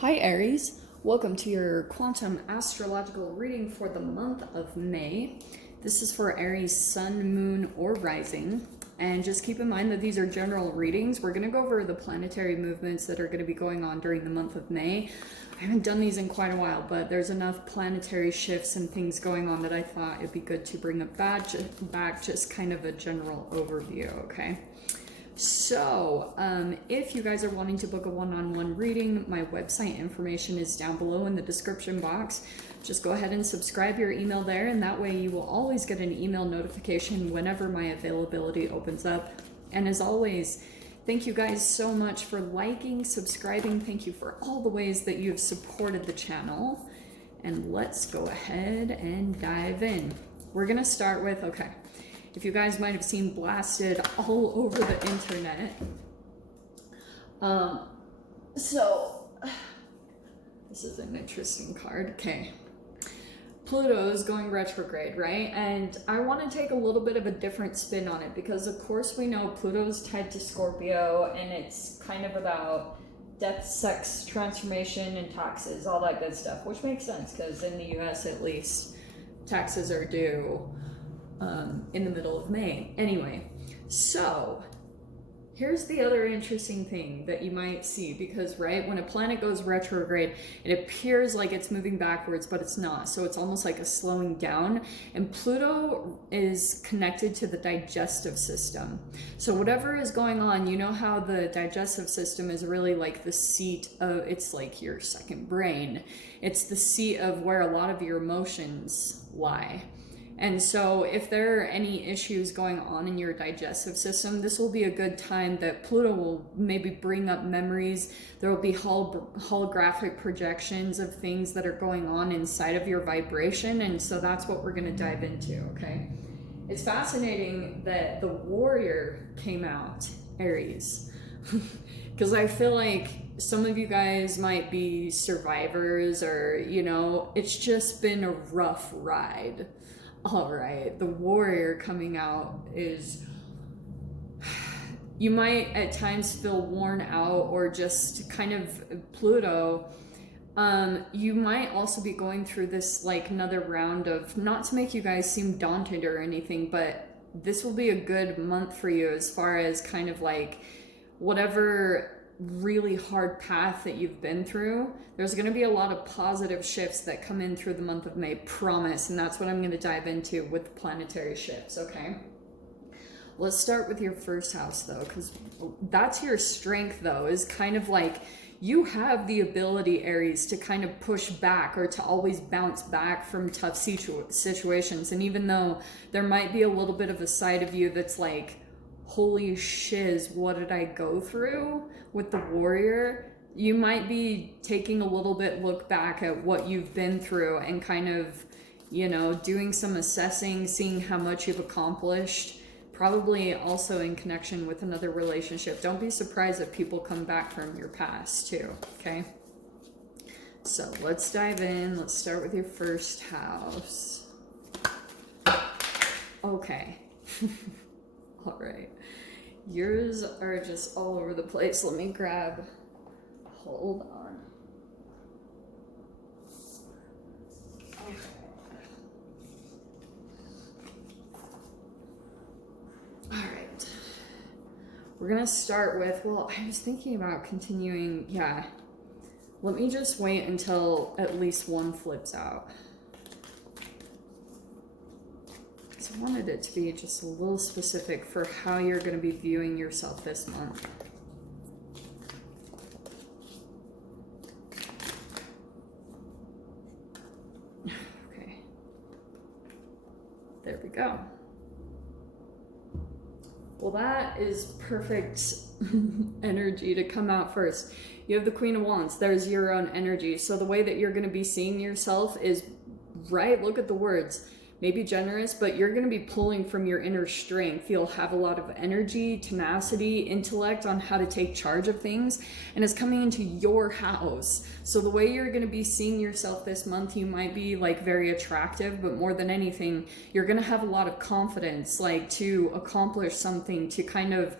Hi Aries, welcome to your quantum astrological reading for the month of May. This is for Aries sun, moon, or rising. And just keep in mind that these are general readings. We're going to go over the planetary movements that are going to be going on during the month of May. I haven't done these in quite a while, but there's enough planetary shifts and things going on that I thought it'd be good to bring it back, just kind of a general overview, okay? So, if you guys are wanting to book a one-on-one reading, my website information is down below in the description box. Just go ahead and subscribe your email there, and that way you will always get an email notification whenever my availability opens up. And as always, thank you guys so much for liking, subscribing. Thank you for all the ways that you've supported the channel. And let's go ahead and dive in. We're gonna start with, okay. If you guys might have seen blasted all over the internet. So this is an interesting card. Okay. Pluto is going retrograde, right? And I want to take a little bit of a different spin on it because of course we know Pluto's tied to Scorpio and it's kind of about death, sex, transformation, and taxes, all that good stuff, which makes sense because in the US at least taxes are due in the middle of May. Anyway, so here's the other interesting thing that you might see because, right, when a planet goes retrograde, it appears like it's moving backwards, but it's not. So it's almost like a slowing down. And Pluto is connected to the digestive system. So whatever is going on, you know how the digestive system is really like the seat of, it's like your second brain. It's the seat of where a lot of your emotions lie. And so if there are any issues going on in your digestive system, this will be a good time that Pluto will maybe bring up memories. There will be holographic projections of things that are going on inside of your vibration. And so that's what we're going to dive into, okay? It's fascinating that the warrior came out, Aries, because I feel like some of you guys might be survivors or, you know, it's just been a rough ride. All right, the warrior coming out is, you might at times feel worn out or just kind of Pluto. You might also be going through this like another round of, not to make you guys seem daunted or anything, but this will be a good month for you as far as kind of like whatever really hard path that you've been through, there's going to be a lot of positive shifts that come in through the month of May, promise. And that's what I'm going to dive into with the planetary shifts, okay? Let's start with your first house though, because that's your strength though, is kind of like you have the ability, Aries, to kind of push back or to always bounce back from tough situations. And even though there might be a little bit of a side of you that's like, holy shiz, what did I go through with the warrior? You might be taking a little bit look back at what you've been through and kind of, you know, doing some assessing, seeing how much you've accomplished, probably also in connection with another relationship. Don't be surprised if people come back from your past too, okay? So let's dive in. Let's start with your first house. Okay. All right, yours are just all over the place. Let me grab, hold on. Okay. All right, we're gonna start with, well, I was thinking about continuing, yeah. Let me just wait until at least one flips out. I wanted it to be just a little specific for how you're going to be viewing yourself this month. Okay. There we go. Well, that is perfect energy to come out first. You have the Queen of Wands. There's your own energy. So the way that you're going to be seeing yourself is, right, look at the words. Maybe generous, but you're going to be pulling from your inner strength. You'll have a lot of energy, tenacity, intellect on how to take charge of things, and it's coming into your house. So the way you're going to be seeing yourself this month, you might be like very attractive, but more than anything, you're going to have a lot of confidence, like to accomplish something, to kind of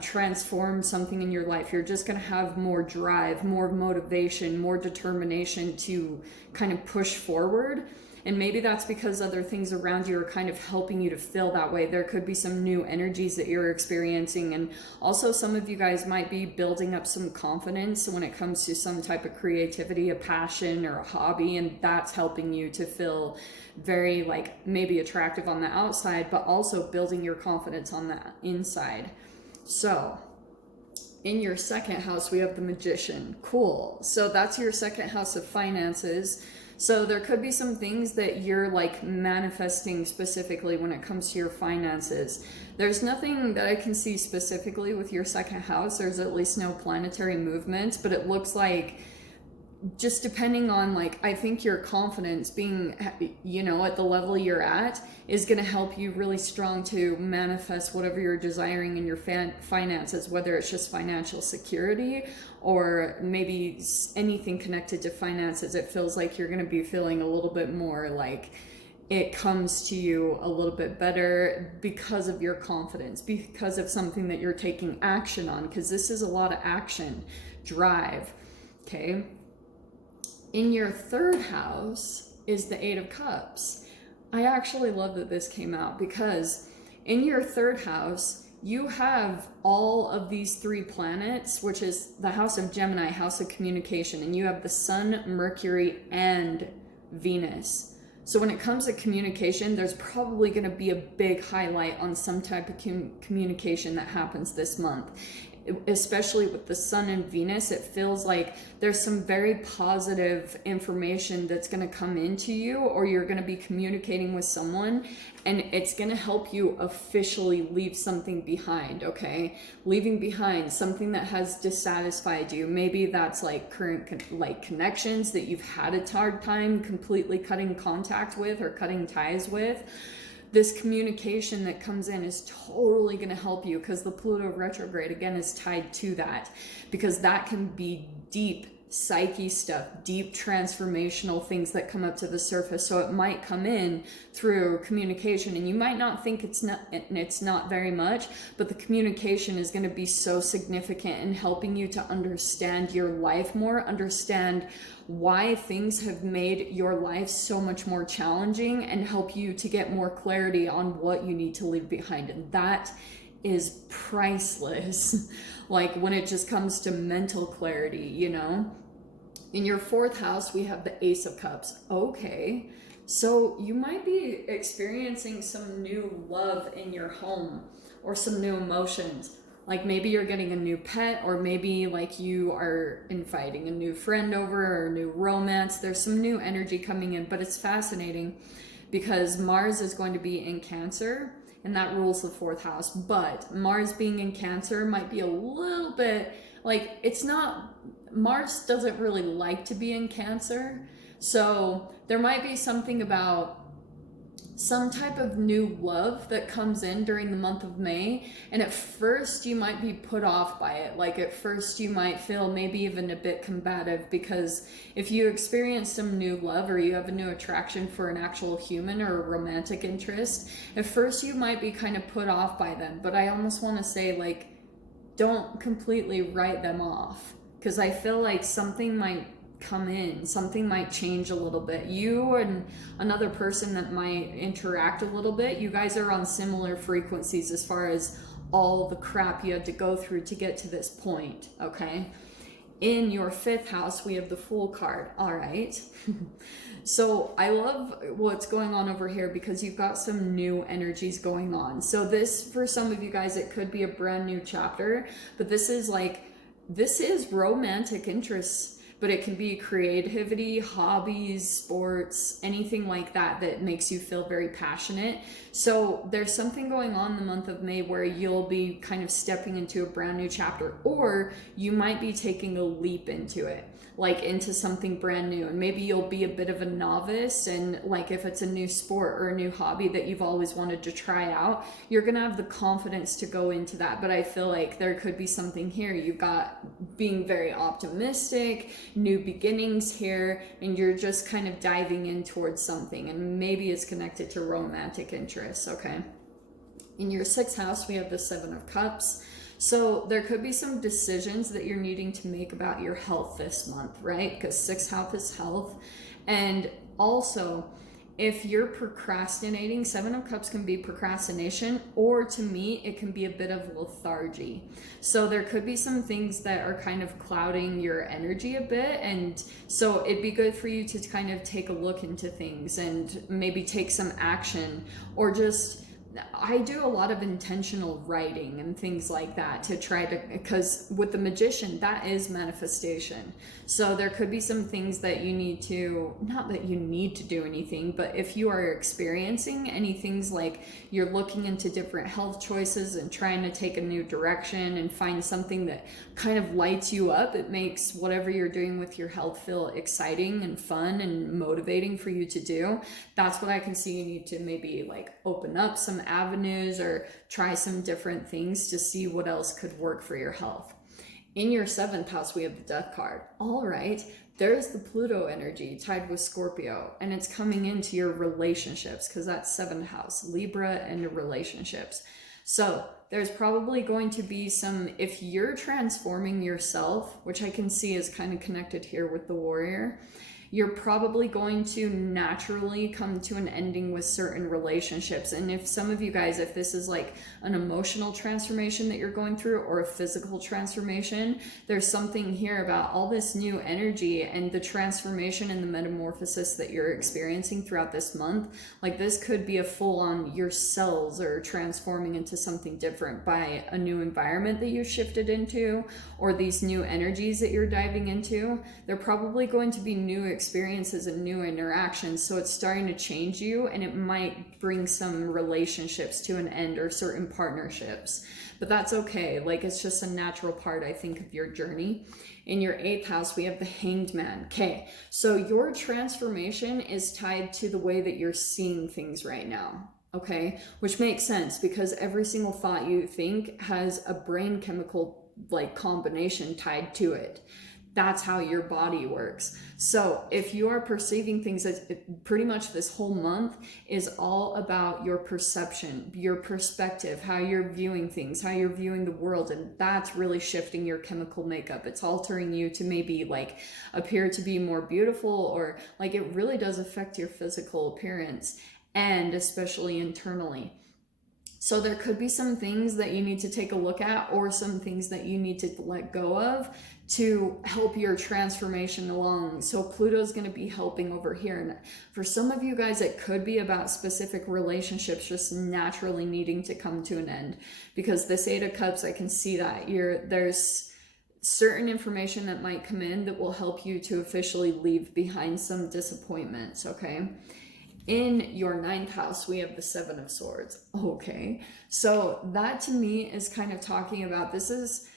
transform something in your life. You're just going to have more drive, more motivation, more determination to kind of push forward. And maybe that's because other things around you are kind of helping you to feel that way. There could be some new energies that you're experiencing. And also some of you guys might be building up some confidence when it comes to some type of creativity, a passion or a hobby. And that's helping you to feel very like maybe attractive on the outside, but also building your confidence on the inside. So in your second house, we have the Magician. Cool. So that's your second house of finances. So there could be some things that you're like manifesting specifically when it comes to your finances. There's nothing that I can see specifically with your second house. There's at least no planetary movements, but it looks like just depending on like, I think your confidence being, you know, at the level you're at is going to help you really strong to manifest whatever you're desiring in your finances, whether it's just financial security or maybe anything connected to finances. It feels like you're going to be feeling a little bit more like it comes to you a little bit better because of your confidence, because of something that you're taking action on, because this is a lot of action, drive, okay? In your third house is the Eight of Cups. I actually love that this came out because in your third house, you have all of these three planets, which is the house of Gemini, house of communication, and you have the Sun, Mercury, and Venus. So when it comes to communication, there's probably going to be a big highlight on some type of communication that happens this month. Especially with the Sun and Venus, it feels like there's some very positive information that's going to come into you, or you're going to be communicating with someone and it's going to help you officially leave something behind, okay? Leaving behind something that has dissatisfied you. Maybe that's like current like connections that you've had a hard time completely cutting contact with or cutting ties with. This communication that comes in is totally going to help you because the Pluto retrograde, again, is tied to that, because that can be deep psyche stuff, deep transformational things that come up to the surface. So it might come in through communication, and you might not think it's not very much, but the communication is going to be so significant in helping you to understand your life more, understand why things have made your life so much more challenging, and help you to get more clarity on what you need to leave behind. And that is priceless. Like when it just comes to mental clarity, you know? In your fourth house, we have the Ace of Cups. Okay, so you might be experiencing some new love in your home or some new emotions. Like maybe you're getting a new pet, or maybe like you are inviting a new friend over, or a new romance. There's some new energy coming in, but it's fascinating because Mars is going to be in Cancer, and that rules the fourth house. But Mars being in Cancer might be a little bit like, it's not, Mars doesn't really like to be in Cancer. So there might be something about some type of new love that comes in during the month of May. And at first you might be put off by it. Like at first you might feel maybe even a bit combative, because if you experience some new love, or you have a new attraction for an actual human or a romantic interest, at first you might be kind of put off by them. But I almost want to say, like, don't completely write them off, because I feel like something might come in, something might change a little bit. You and another person that might interact a little bit, you guys are on similar frequencies as far as all the crap you had to go through to get to this point, okay? In your fifth house, we have the Fool card. All right. So I love what's going on over here, because you've got some new energies going on. So this, for some of you guys, it could be a brand new chapter, but this is romantic interests, but it can be creativity, hobbies, sports, anything like that that makes you feel very passionate. So there's something going on in the month of May where you'll be kind of stepping into a brand new chapter, or you might be taking a leap into it, like into something brand new. And maybe you'll be a bit of a novice, and like if it's a new sport or a new hobby that you've always wanted to try out, you're gonna have the confidence to go into that. But I feel like there could be something here. You've got being very optimistic, new beginnings here, and you're just kind of diving in towards something, and maybe it's connected to romantic interests, okay? In your sixth house, we have the Seven of Cups. So there could be some decisions that you're needing to make about your health this month, right? Because sixth house is health. And also, if you're procrastinating, Seven of Cups can be procrastination, or to me, it can be a bit of lethargy. So there could be some things that are kind of clouding your energy a bit. And so it'd be good for you to kind of take a look into things and maybe take some action, or just, I do a lot of intentional writing and things like that to try to, because with the Magician, that is manifestation. So there could be some things that you need to, not that you need to do anything, but if you are experiencing any things like you're looking into different health choices and trying to take a new direction and find something that kind of lights you up, it makes whatever you're doing with your health feel exciting and fun and motivating for you to do. That's what I can see you need to maybe like open up some avenues or try some different things to see what else could work for your health. In your seventh house, we have the Death card. All right, there's the Pluto energy tied with Scorpio, and it's coming into your relationships because that's seventh house, Libra, and relationships. So there's probably going to be some, if you're transforming yourself, which I can see is kind of connected here with the Warrior, you're probably going to naturally come to an ending with certain relationships. And if some of you guys, if this is like an emotional transformation that you're going through or a physical transformation, there's something here about all this new energy and the transformation and the metamorphosis that you're experiencing throughout this month. Like this could be a full on, your cells are transforming into something different by a new environment that you shifted into, or these new energies that you're diving into. They're probably going to be new experiences and new interactions, so it's starting to change you, and it might bring some relationships to an end or certain partnerships, but that's okay. Like it's just a natural part, I think, of your journey. In your eighth house, we have the Hanged Man. Okay, so your transformation is tied to the way that you're seeing things right now. Okay, which makes sense because every single thought you think has a brain chemical like combination tied to it. That's how your body works. So if you are perceiving things, as pretty much this whole month is all about your perception, your perspective, how you're viewing things, how you're viewing the world, and that's really shifting your chemical makeup. It's altering you to maybe like appear to be more beautiful, or like it really does affect your physical appearance, and especially internally. So there could be some things that you need to take a look at, or some things that you need to let go of to help your transformation along. So Pluto's going to be helping over here. And for some of you guys, it could be about specific relationships just naturally needing to come to an end, because this Eight of Cups, I can see that there's certain information that might come in that will help you to officially leave behind some disappointments, okay? In your ninth house, we have the Seven of Swords. Okay, so that to me is kind of talking about, this is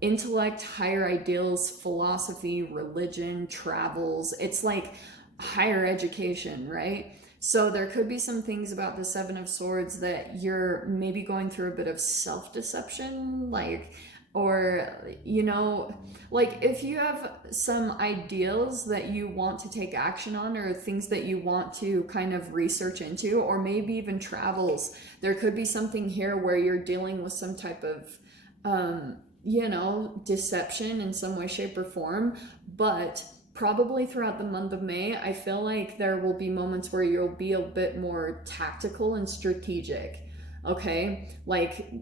intellect, higher ideals, philosophy, religion, travels. It's like higher education, right? So there could be some things about the Seven of Swords that you're maybe going through a bit of self-deception, like, or, you know, like if you have some ideals that you want to take action on, or things that you want to kind of research into, or maybe even travels, there could be something here where you're dealing with some type of, you know, deception in some way, shape, or form. But probably throughout the month of May, I feel like there will be moments where you'll be a bit more tactical and strategic. Okay, like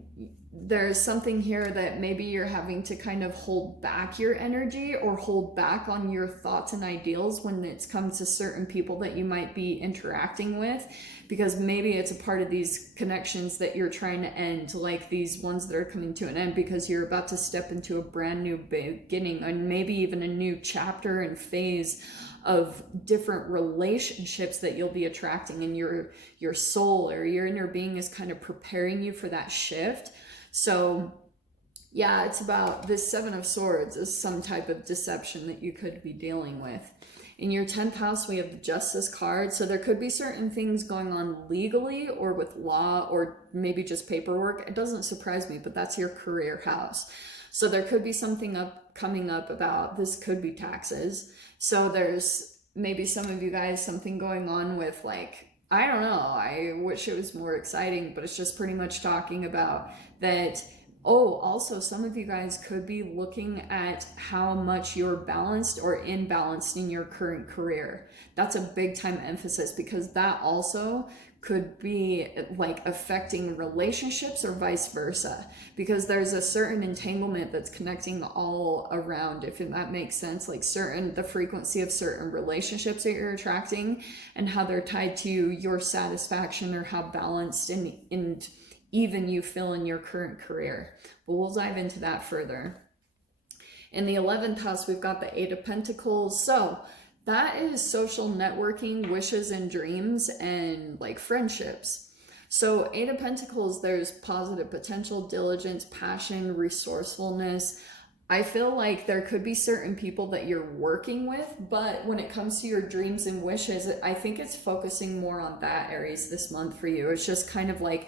there's something here that maybe you're having to kind of hold back your energy or hold back on your thoughts and ideals when it comes to certain people that you might be interacting with, because maybe it's a part of these connections that you're trying to end, like these ones that are coming to an end because you're about to step into a brand new beginning, and maybe even a new chapter and phase of different relationships that you'll be attracting, and your soul or your inner being is kind of preparing you for that shift. So yeah, it's about this Seven of Swords is some type of deception that you could be dealing with. In your 10th house, we have the Justice card. So there could be certain things going on legally or with law, or maybe just paperwork. It doesn't surprise me, but that's your career house. So there could be something coming up about, this could be taxes. So there's maybe some of you guys, something going on with, like, I don't know, I wish it was more exciting, but it's just pretty much talking about that Oh, also, some of you guys could be looking at how much you're balanced or imbalanced in your current career. That's a big time emphasis, because that also could be like affecting relationships or vice versa, because there's a certain entanglement that's connecting all around, if that makes sense, like the frequency of certain relationships that you're attracting and how they're tied to your satisfaction or how balanced and even you feel in your current career. But we'll dive into that further. In the 11th house, we've got the 8 of Pentacles. So that is social networking, wishes and dreams, and like friendships. So 8 of Pentacles, there's positive potential, diligence, passion, resourcefulness. I feel like there could be certain people that you're working with, but when it comes to your dreams and wishes, I think it's focusing more on that, Aries, this month for you. It's just kind of like,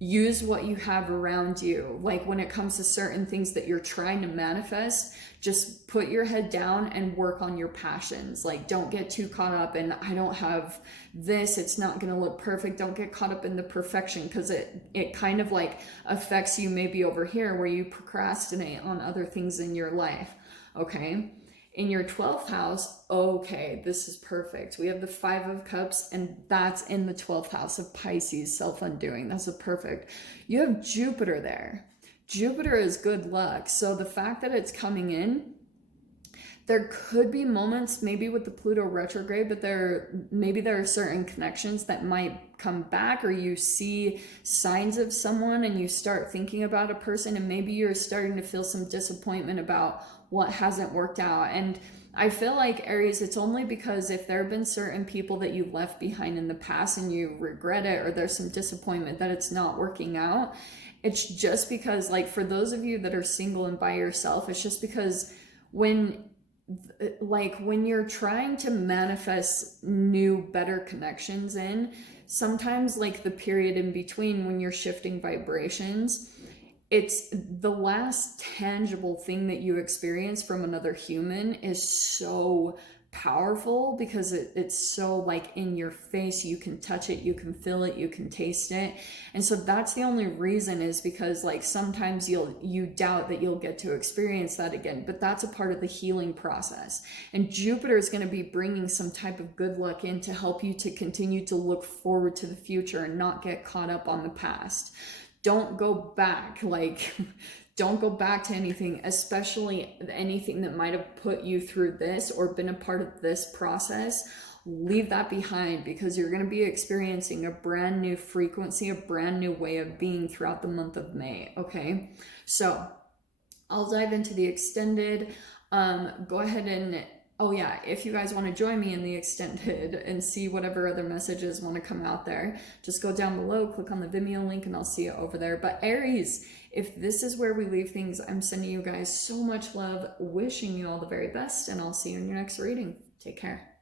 use what you have around you. Like when it comes to certain things that you're trying to manifest, just put your head down and work on your passions. Like don't get too caught up in, I don't have this, it's not going to look perfect. Don't get caught up in the perfection, because it kind of like affects you maybe over here where you procrastinate on other things in your life. Okay. In your 12th house, okay, this is perfect. We have the 5 of Cups, and that's in the 12th house of Pisces, self-undoing. That's a perfect. You have Jupiter there. Jupiter is good luck. So the fact that it's coming in, there could be moments maybe with the Pluto retrograde, but maybe there are certain connections that might come back, or you see signs of someone and you start thinking about a person, and maybe you're starting to feel some disappointment about what hasn't worked out. And I feel like, Aries, it's only because if there have been certain people that you left behind in the past and you regret it, or there's some disappointment that it's not working out, it's just because, like, for those of you that are single and by yourself, it's just because when you're trying to manifest new, better connections in, sometimes like the period in between when you're shifting vibrations, it's the last tangible thing that you experience from another human is so powerful, because it's so like in your face. You can touch it, you can feel it, you can taste it. And so that's the only reason, is because like sometimes you doubt that you'll get to experience that again, but that's a part of the healing process. And Jupiter is going to be bringing some type of good luck in to help you to continue to look forward to the future and not get caught up on the past. Don't go back, don't go back to anything, especially anything that might have put you through this or been a part of this process. Leave that behind, because you're going to be experiencing a brand new frequency, a brand new way of being throughout the month of May. Okay, so I'll dive into the extended. Go ahead and, oh yeah, if you guys want to join me in the extended and see whatever other messages want to come out there, just go down below, click on the Vimeo link, and I'll see you over there. But Aries, if this is where we leave things, I'm sending you guys so much love, wishing you all the very best, and I'll see you in your next reading. Take care.